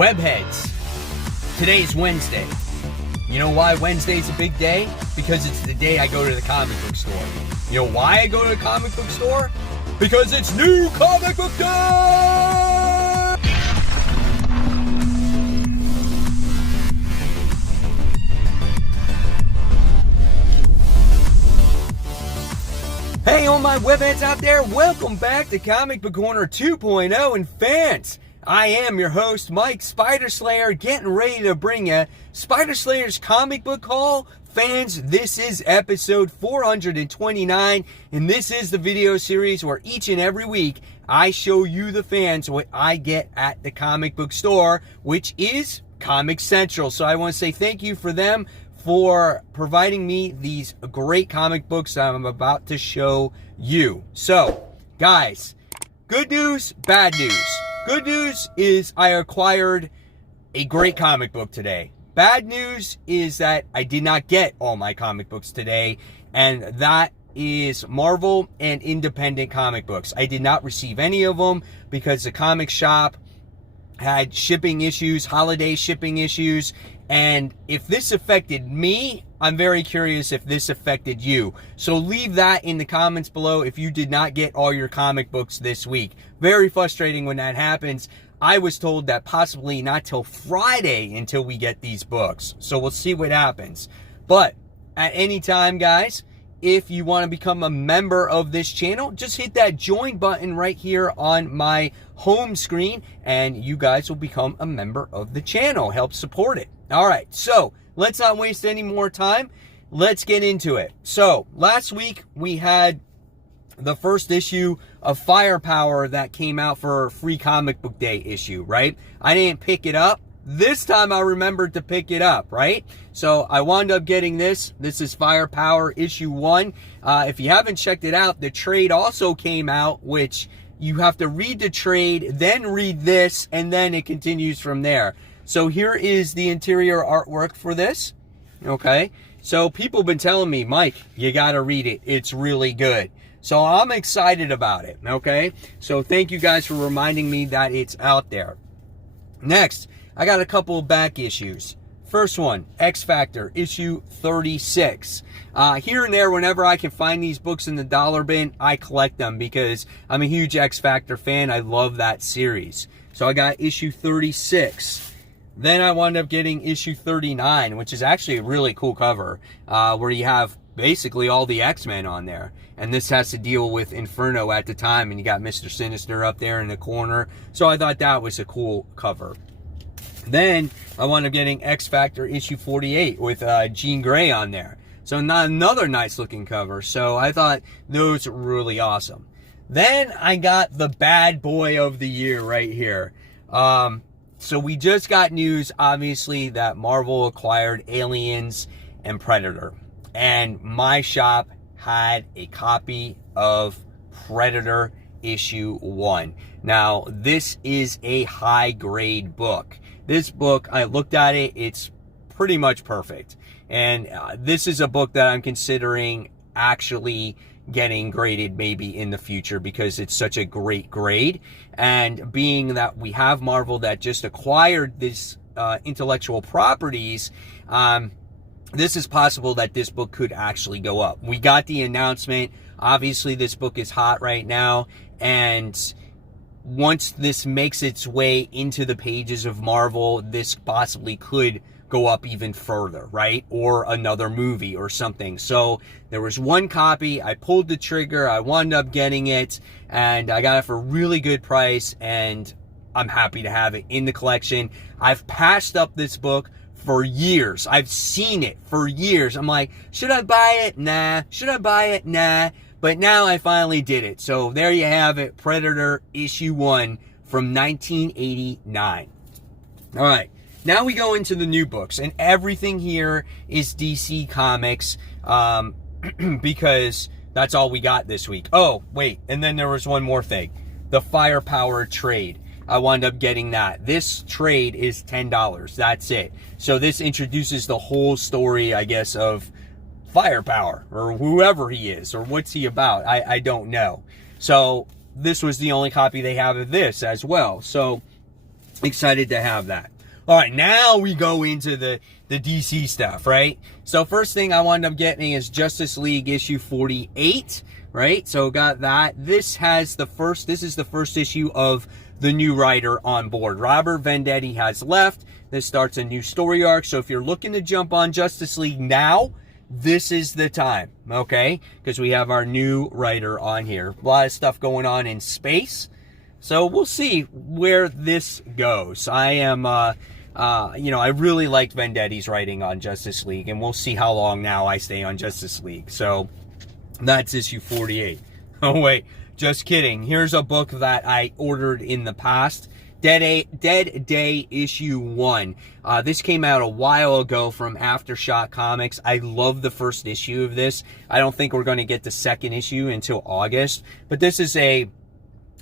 Webheads, today's Wednesday. You know why Wednesday's a big day? Because it's the day I go to the comic book store. You know why I go to the comic book store? Because it's New Comic Book Day! Hey, all my webheads out there, welcome back to Comic Book Corner 2.0 and fans. I am your host, Mike Spider Slayer, getting ready to bring you Spider Slayer's comic book haul. Fans, this is episode 429, and this is the video series where each and every week I show you, the fans, what I get at the comic book store, which is Comic Central. So I want to say thank you for them for providing me these great comic books that I'm about to show you. So, guys, good news, bad news. Good news is I acquired a great comic book today. Bad news is that I did not get all my comic books today, and that is Marvel and independent comic books. I did not receive any of them because the comic shop had shipping issues, holiday shipping issues, and if this affected me, I'm very curious if this affected you. So leave that in the comments below if you did not get all your comic books this week. Very frustrating when that happens. I was told that possibly not till Friday until we get these books. So we'll see what happens. But at any time, guys, if you want to become a member of this channel, just hit that join button right here on my home screen, and you guys will become a member of the channel. Help support it. All right, so let's not waste any more time. Let's get into it. So last week we had the first issue of Firepower that came out for Free Comic Book Day issue, right? I didn't pick it up. This time I remembered to pick it up, right? So I wound up getting this. This is Firepower issue 1. If you haven't checked it out, the trade also came out, which you have to read the trade, then read this, and then it continues from there. So here is the interior artwork for this, okay? So people have been telling me, Mike, you gotta read it. It's really good. So I'm excited about it, okay? So thank you guys for reminding me that it's out there. Next, I got a couple of back issues. First one, X Factor, issue 36. Here and there, whenever I can find these books in the dollar bin, I collect them because I'm a huge X Factor fan. I love that series. So I got issue 36. Then I wound up getting issue 39, which is actually a really cool cover, where you have basically all the X-Men on there. And this has to deal with Inferno at the time, and you got Mr. Sinister up there in the corner. So I thought that was a cool cover. Then I wound up getting X Factor issue 48 with Jean Grey on there. So another nice looking cover. So I thought those were really awesome. Then I got the bad boy of the year right here. So we just got news, obviously, that Marvel acquired Aliens and Predator. And my shop had a copy of Predator issue 1. Now, this is a high-grade book. This book, I looked at it, it's pretty much perfect. And this is a book that I'm considering actually getting graded maybe in the future because it's such a great grade. And being that we have Marvel that just acquired this intellectual properties, this is possible that this book could actually go up. We got the announcement. Obviously, this book is hot right now, and once this makes its way into the pages of Marvel, this possibly could go up even further, right? Or another movie or something. So there was one copy. I pulled the trigger. I wound up getting it, and I got it for a really good price, and I'm happy to have it in the collection. I've passed up this book for years. I've seen it for years. I'm like, should I buy it? Nah. Should I buy it? Nah. But now I finally did it. So there you have it. Predator issue 1 from 1989. All right. Now we go into the new books. And everything here is DC Comics because that's all we got this week. Oh, wait. And then there was one more thing. The Firepower trade. I wound up getting that. This trade is $10. That's it. So this introduces the whole story, I guess, of Firepower or whoever he is or what's he about. I don't know. So this was the only copy they have of this as well. So Excited to have that. All right, now we go into the DC stuff, right? So first thing I wound up getting is Justice League issue 48, right? So got that. This is the first issue of the new writer on board. Robert Venditti has left. This starts a new story arc. So if you're looking to jump on Justice League now, this is the time, okay? Because we have our new writer on here. A lot of stuff going on in space. So we'll see where this goes. I am, I really liked Venditti's writing on Justice League, and we'll see how long now I stay on Justice League. So that's issue 48. Oh, wait, just kidding. Here's a book that I ordered in the past. Dead Day issue 1. This came out a while ago from Aftershock Comics. I love the first issue of this. I don't think we're going to get the second issue until August. But this is a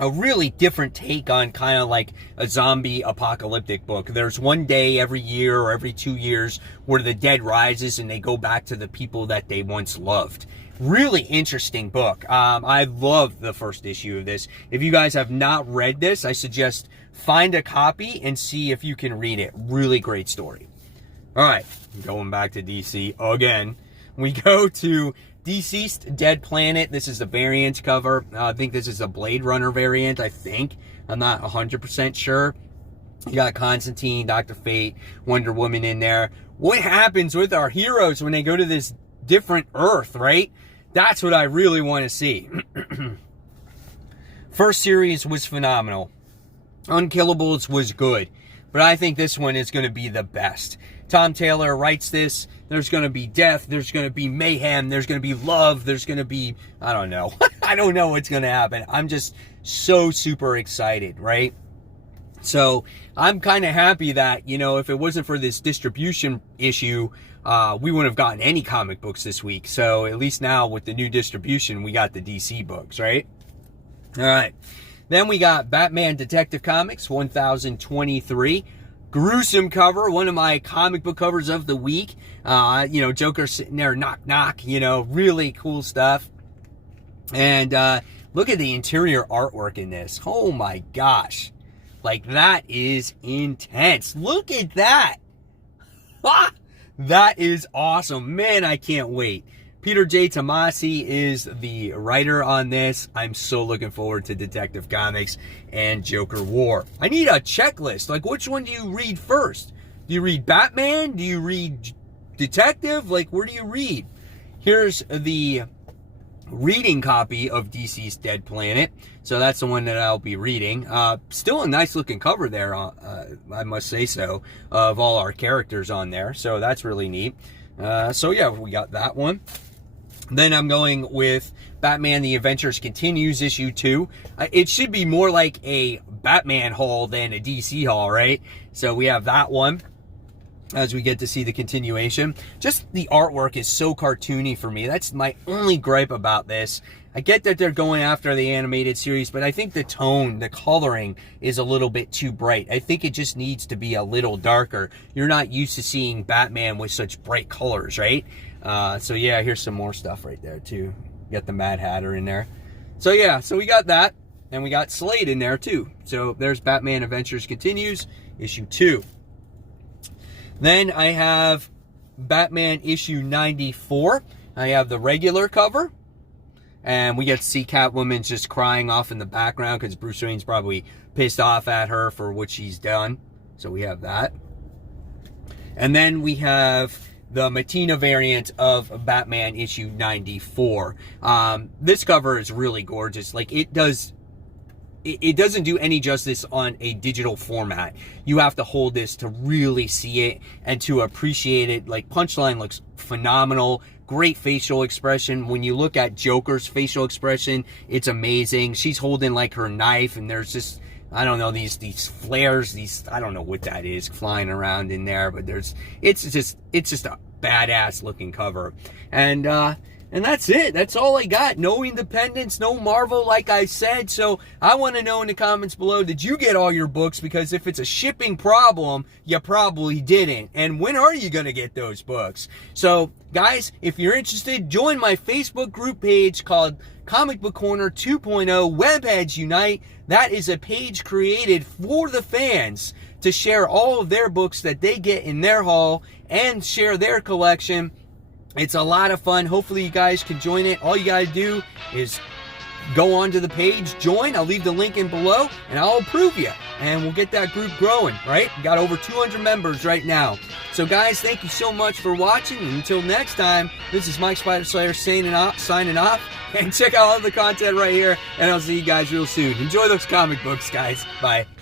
really different take on kind of like a zombie apocalyptic book. There's one day every year or every 2 years where the dead rises and they go back to the people that they once loved. Really interesting book. I love the first issue of this. If you guys have not read this, I suggest find a copy and see if you can read it. Really great story. All right, going back to DC again. We go to Deceased Dead Planet. This is a variant cover. I think this is a Blade Runner variant, I think. I'm not 100% sure. You got Constantine, Dr. Fate, Wonder Woman in there. What happens with our heroes when they go to this different Earth, right? That's what I really want to see. First series was phenomenal. Unkillables was good. But I think this one is going to be the best. Tom Taylor writes this. There's going to be death. There's going to be mayhem. There's going to be love. There's going to be, I don't know. I don't know what's going to happen. I'm just so super excited, right? So I'm kind of happy that, if it wasn't for this distribution issue, we wouldn't have gotten any comic books this week. So at least now with the new distribution, we got the DC books, right? All right. Then we got Batman Detective Comics 1023. Gruesome cover, one of my comic book covers of the week. Joker sitting there, knock, knock, really cool stuff. And look at the interior artwork in this. Oh my gosh. Like, that is intense. Look at that. That is awesome. Man, I can't wait. Peter J. Tomasi is the writer on this. I'm so looking forward to Detective Comics and Joker War. I need a checklist. Like, which one do you read first? Do you read Batman? Do you read Detective? Like, where do you read? Here's the reading copy of DC's Dead Planet. So that's the one that I'll be reading. Still a nice looking cover there, I must say so, of all our characters on there. So that's really neat. So yeah, we got that one. Then I'm going with Batman The Adventures Continues issue 2. It should be more like a Batman haul than a DC haul, right? So we have that one as we get to see the continuation. Just the artwork is so cartoony for me. That's my only gripe about this. I get that they're going after the animated series, but I think the tone, the coloring is a little bit too bright. I think it just needs to be a little darker. You're not used to seeing Batman with such bright colors, right? So yeah, here's some more stuff right there too. Got the Mad Hatter in there. So yeah, so we got that. And we got Slade in there too. So there's Batman Adventures Continues, issue 2. Then I have Batman issue 94. I have the regular cover. And we get to see Catwoman just crying off in the background because Bruce Wayne's probably pissed off at her for what she's done. So we have that. And then we have the Mattina variant of Batman issue 94. This cover is really gorgeous. Like, it doesn't do any justice on a digital format. You have to hold this to really see it and to appreciate it. Like, Punchline looks phenomenal. Great facial expression. When you look at Joker's facial expression, it's amazing. She's holding like her knife, and there's just, I don't know, these flares, I don't know what that is, flying around in there, but it's just a badass looking cover. And that's it. That's all I got. No independents, no Marvel, like I said. So I want to know in the comments below, did you get all your books? Because if it's a shipping problem, you probably didn't. And when are you going to get those books? So guys, if you're interested, join my Facebook group page called Comic Book Corner 2.0 Webheads Unite. That is a page created for the fans to share all of their books that they get in their haul and share their collection. It's a lot of fun. Hopefully you guys can join it. All you gotta do is go onto the page, join. I'll leave the link in below, and I'll approve you. And we'll get that group growing, right? We got over 200 members right now. So guys, thank you so much for watching. And until next time, this is Mike Spider Slayer signing off. And check out all the content right here. And I'll see you guys real soon. Enjoy those comic books, guys. Bye.